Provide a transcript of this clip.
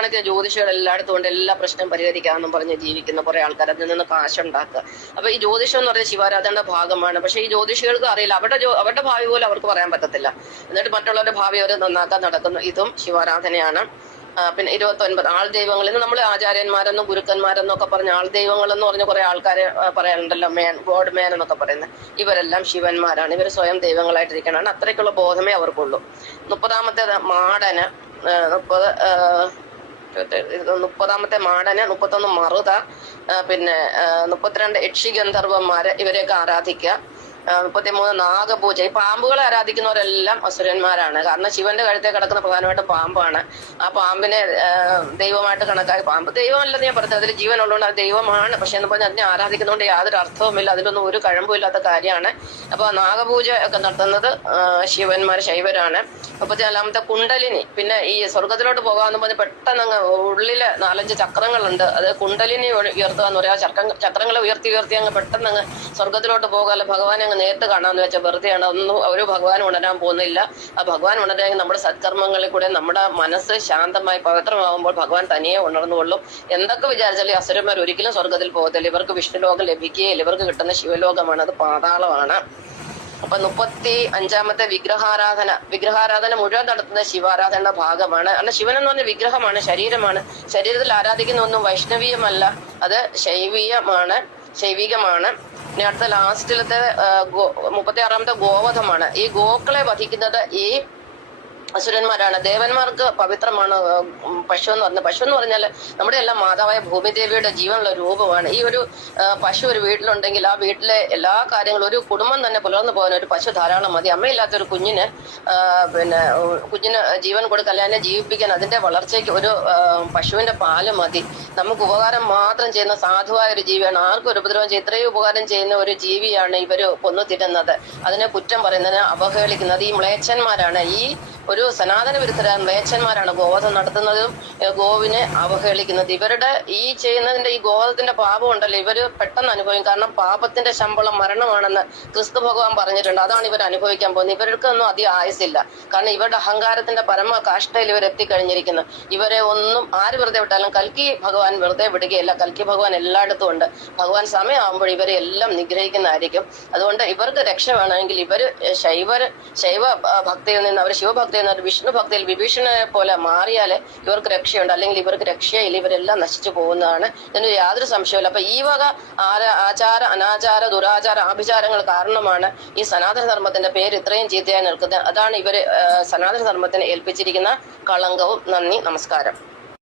ആയിരക്കണക്കിന് ജ്യോതിഷികൾ എല്ലായിടത്തും ഉണ്ട്, എല്ലാ പ്രശ്നം പരിഹരിക്കാമെന്നും പറഞ്ഞ് ജീവിക്കുന്ന കുറെ ആൾക്കാർ, അതിൽ നിന്ന് കാശുണ്ടാക്കുക. അപ്പൊ ഈ ജ്യോതിഷം എന്ന് പറയുന്നത് ശിവാരാധനയുടെ ഭാഗമാണ്. പക്ഷെ ഈ ജ്യോതിഷികൾക്ക് അറിയില്ല, അവരുടെ ഭാവി പോലും അവർക്ക് പറയാൻ പറ്റത്തില്ല. എന്നിട്ട് മറ്റുള്ളവരുടെ ഭാവി അവർ നന്നാക്കാൻ നടക്കുന്നു. ഇതും ശിവാരാധനയാണ്. പിന്നെ 29 ആൾ ദൈവങ്ങൾ. ഇന്ന് നമ്മൾ ആചാര്യന്മാരെന്നും ഗുരുക്കന്മാരെന്നും ഒക്കെ പറഞ്ഞ ആൾ ദൈവങ്ങൾ എന്ന് പറഞ്ഞ കുറെ ആൾക്കാരെ പറയാനുണ്ടല്ലോ, ഗോഡ് മാൻ എന്നൊക്കെ പറയുന്നത്. ഇവരെല്ലാം ശിവന്മാരാണ്. ഇവർ സ്വയം ദൈവങ്ങളായിട്ടിരിക്കണതാണ്. അത്രയ്ക്കുള്ള ബോധമേ അവർക്കുള്ളൂ. 30-ാമത്തേത് മാടന്, 30-ാമത്തെ മാടന്, 31 മറുത, പിന്നെ 32 യക്ഷി ഗന്ധർവന്മാര്, ഇവരെയൊക്കെ ആരാധിക്കുക. 33 നാഗപൂജ. ഈ പാമ്പുകളെ ആരാധിക്കുന്നവരെല്ലാം അസുരന്മാരാണ്. കാരണം ശിവന്റെ കഴുത്തെ കിടക്കുന്ന പ്രധാനമായിട്ടും പാമ്പാണ്. ആ പാമ്പിനെ ദൈവമായിട്ട് കണക്കാക്കി, പാമ്പ് ദൈവമല്ലെന്ന് ഞാൻ പറഞ്ഞത്, അതിൽ ജീവനുള്ളതുകൊണ്ട് അത് ദൈവമാണ്. പക്ഷെ എന്ന് പറഞ്ഞാൽ അതിനെ ആരാധിക്കുന്നതുകൊണ്ട് യാതൊരു അർത്ഥവുമില്ല, അതിലൊന്നും ഒരു കഴമ്പും ഇല്ലാത്ത കാര്യമാണ്. അപ്പൊ നാഗപൂജ ഒക്കെ നടത്തുന്നത് ശിവന്മാർ, ശൈവരാണ്. 34-ാമത്തെ കുണ്ടലിനി. പിന്നെ ഈ സ്വർഗത്തിലോട്ട് പോകാമെന്ന് പറഞ്ഞ് പെട്ടെന്ന് അങ്ങ് ഉള്ളില് 4-5 ചക്രങ്ങളുണ്ട്, അത് കുണ്ടലിനി ഉയർത്തുക എന്ന് പറയാ. ചക്രങ്ങളെ ഉയർത്തി അങ്ങ് പെട്ടെന്ന് അങ്ങ് സ്വർഗത്തിലോട്ട് പോകാല്ല, ഭഗവാനെ അങ്ങ് നേരിട്ട് കാണാമെന്ന് വെച്ചാൽ വെറുതെയാണ്. ഒന്നും ഒരു ഭഗവാൻ ഉണരാൻ പോകുന്നില്ല. ആ ഭഗവാൻ ഉണരാമെങ്കിൽ നമ്മുടെ സത്കർമ്മങ്ങളിൽ കൂടെ നമ്മുടെ മനസ്സ് ശാന്തമായി പവിത്രമാകുമ്പോൾ ഭഗവാൻ തനിയെ ഉണർന്നുകൊള്ളും. എന്തൊക്കെ വിചാരിച്ചാലും അസുരന്മാർ ഒരിക്കലും സ്വർഗത്തിൽ പോകത്തില്ല. ഇവർക്ക് വിഷ്ണുലോകം ലഭിക്കുകയില്ല. ഇവർക്ക് കിട്ടുന്ന ശിവലോകമാണ്, അത് പാതാളമാണ്. അപ്പൊ 35-ാമത്തെ വിഗ്രഹാരാധന മുഴുവൻ നടത്തുന്ന ശിവാരാധനയുടെ ഭാഗമാണ്. കാരണം ശിവൻ എന്ന് പറഞ്ഞ വിഗ്രഹമാണ്, ശരീരമാണ്. ശരീരത്തിൽ ആരാധിക്കുന്ന ഒന്നും വൈഷ്ണവീയമല്ല, അത് ശൈവികമാണ്. ഇനി അടുത്ത ലാസ്റ്റിലത്തെ 36-ാമത്തെ ഗോവധമാണ്. ഈ ഗോക്കളെ വധിക്കുന്നത് ഈ അസുരന്മാരാണ്. ദേവന്മാർക്ക് പവിത്രമാണ് പശു എന്ന് പറഞ്ഞത്. പശു എന്ന് പറഞ്ഞാൽ നമ്മുടെ എല്ലാം മാതാവായ ഭൂമിദേവിയുടെ ജീവനുള്ള രൂപമാണ്. ഈ ഒരു പശു ഒരു വീട്ടിലുണ്ടെങ്കിൽ ആ വീട്ടിലെ എല്ലാ കാര്യങ്ങളും, ഒരു കുടുംബം തന്നെ പുലർന്നു പോകാൻ ഒരു പശു ധാരാളം മതി. അമ്മയില്ലാത്തൊരു കുഞ്ഞിന് ജീവൻ കൊടുക്കാൻ, അതിനെ ജീവിപ്പിക്കാൻ, അതിന്റെ വളർച്ചയ്ക്ക് ഒരു പശുവിന്റെ പാല് മതി. നമുക്ക് ഉപകാരം മാത്രം ചെയ്യുന്ന സാധുവായ ഒരു ജീവിയാണ്. ആർക്കും ഒരു ഉപദ്രവം ഇത്രയും ഉപകാരം ചെയ്യുന്ന ഒരു ജീവിയാണ് ഇവര് കൊന്നു തിരുന്നത്. അതിനെ കുറ്റം പറയുന്നതിനെ അവഹേളിക്കുന്നത് ഈ മ്ലേച്ഛന്മാരാണ്. ഈ ഒരു സനാതന വിരുദ്ധരായ മ്ലേച്ഛന്മാരാണ് ഗോവധം നടത്തുന്നതും ഗോവിനെ അവഹേളിക്കുന്നത്. ഇവരുടെ ഈ ചെയ്യുന്നതിന്റെ, ഈ ഗോവധത്തിന്റെ പാപം ഉണ്ടല്ലോ, ഇവര് പെട്ടെന്ന് അനുഭവിക്കും. കാരണം പാപത്തിന്റെ ശമ്പളം മരണമാണെന്ന് ക്രിസ്തു ഭഗവാൻ പറഞ്ഞിട്ടുണ്ട്. അതാണ് ഇവർ അനുഭവിക്കാൻ പോകുന്നത്. ഇവർക്കൊന്നും അധികം ആയുസില്ല. കാരണം ഇവരുടെ അഹങ്കാരത്തിന്റെ പരമ കാഷ്ടയിൽ ഇവർ എത്തിക്കഴിഞ്ഞിരിക്കുന്നു. ഇവരെ ഒന്നും ആര് വെറുതെ വിട്ടാലും കൽക്കി ഭഗവാൻ വെറുതെ വിടുകയില്ല. കൽക്കി ഭഗവാൻ എല്ലായിടത്തും ഉണ്ട്. ഭഗവാൻ സമയമാകുമ്പോൾ ഇവരെ എല്ലാം നിഗ്രഹിക്കുന്നതായിരിക്കും. അതുകൊണ്ട് ഇവർക്ക് രക്ഷ വേണമെങ്കിൽ ഇവർ ശൈവ ഭക്തിയിൽ നിന്ന് അവർ ശിവഭക്തിയിൽ നിന്ന് വിഷ്ണു ഭക്തിയിൽ വിഭീഷണനെ പോലെ മാറിയാൽ ഇവർക്ക് രക്ഷയുണ്ട്. അല്ലെങ്കിൽ ഇവർക്ക് രക്ഷയില്ല, ഇവരെല്ലാം നശിച്ചു പോകുന്നതാണ്. ഇതിന് യാതൊരു സംശയമില്ല. അപ്പൊ ഈ വക ആചാര അനാചാര ദുരാചാര ആഭിചാരങ്ങൾ കാരണമാണ് ഈ സനാതന ധർമ്മത്തിന്റെ പേര് ഇത്രയും ചീത്തയായി നിൽക്കുന്നത്. അതാണ് ഇവര് സനാതന ധർമ്മത്തിന് ഏൽപ്പിച്ചിരിക്കുന്ന കളങ്കവും. നന്ദി, നമസ്കാരം.